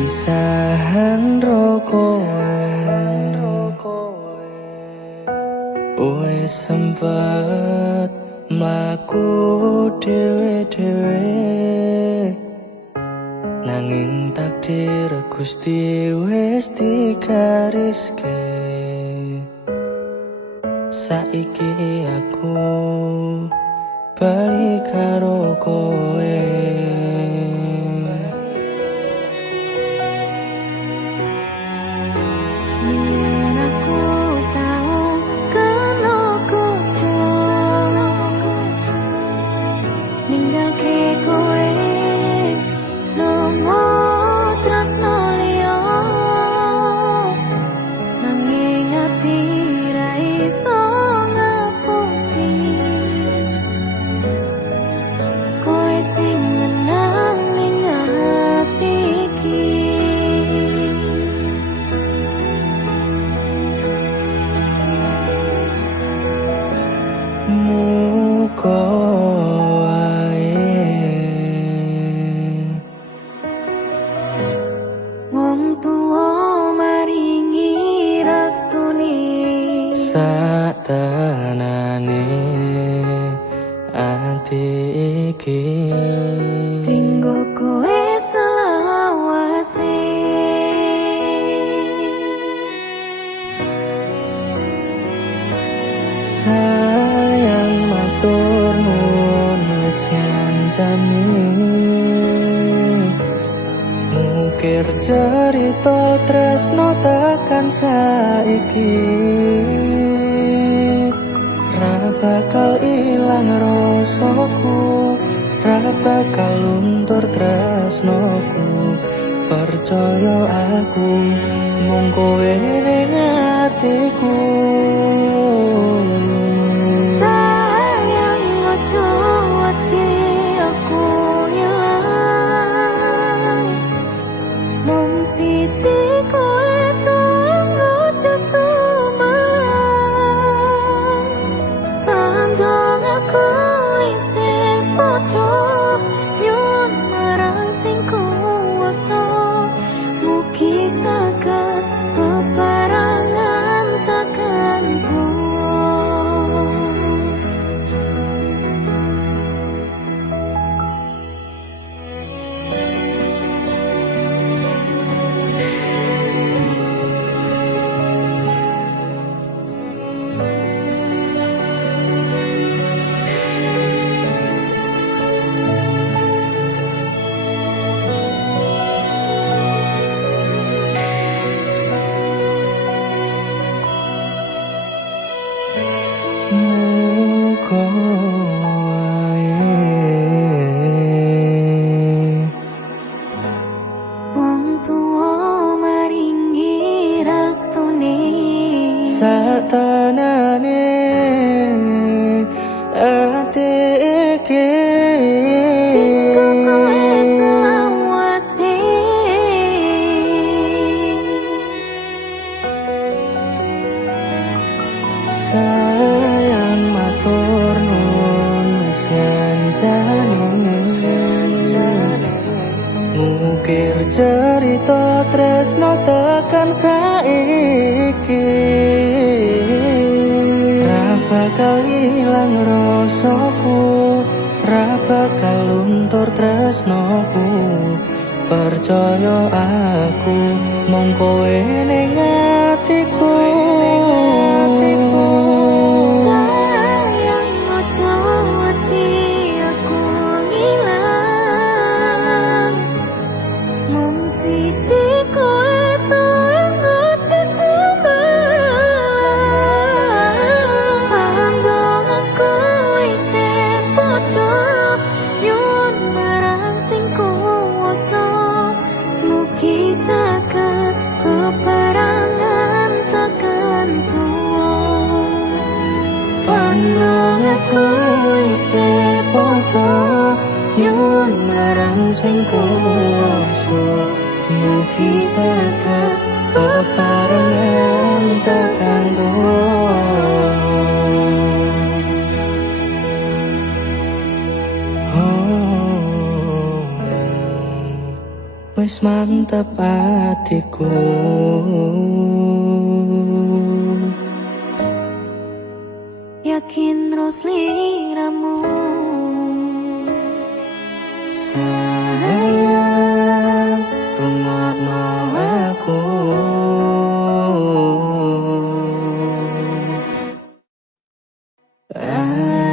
pisahan rokok wis sempet mlaku dhewe-dhewe, nanging takdir Gusti wis digariske. Saiki aku bali karo kowe. Biyen aku tau kena kodho ninggalke kowe nemu tresno liya, nanging ati ra iso ngapusi kowe sing menang ning ati iki. Muga wae Wong tuwa maringi restune satenane ati iki, tinggo kowe selawase. sayang matur nuwun wis ngancani, ngukir cerita tresno tekan saiki, ra bakal ilang rasaku, ra bakal luntur tresnoku. Percaya aku mung kowe ning atiku. Sayang ojo ati aku ngilang, mung siji kowe tolong ojo sumelang. Tandang aku isih padha nyuwun marang sing kuwasa, mugi saged bebarengan tekan tuwa. Muga wae Wong tuwa maringi restune satenane ati iki, tinggo kowe selawase. sayang matur nuwun wis ngancani, ngukir cerita tresno tekan saiki, ra bakal ilang rasaku, ra bakal luntur tresnoku. Percaya aku mung kowe ning atiku. Sayang ojo ati aku ngilang, mung siji kowe tolong ojo sumelang. Pandang aku isih padha nyuwun marang sing kuwasa, mugi saged bebarengan tekan tuwa. Pandang aku isih padha nyuwun marang sing kuwasa, mugi saged bebarengan tekan tuwa. wis mantep atiku. Yakin terus liramu Sayang, rungokno aku. Ah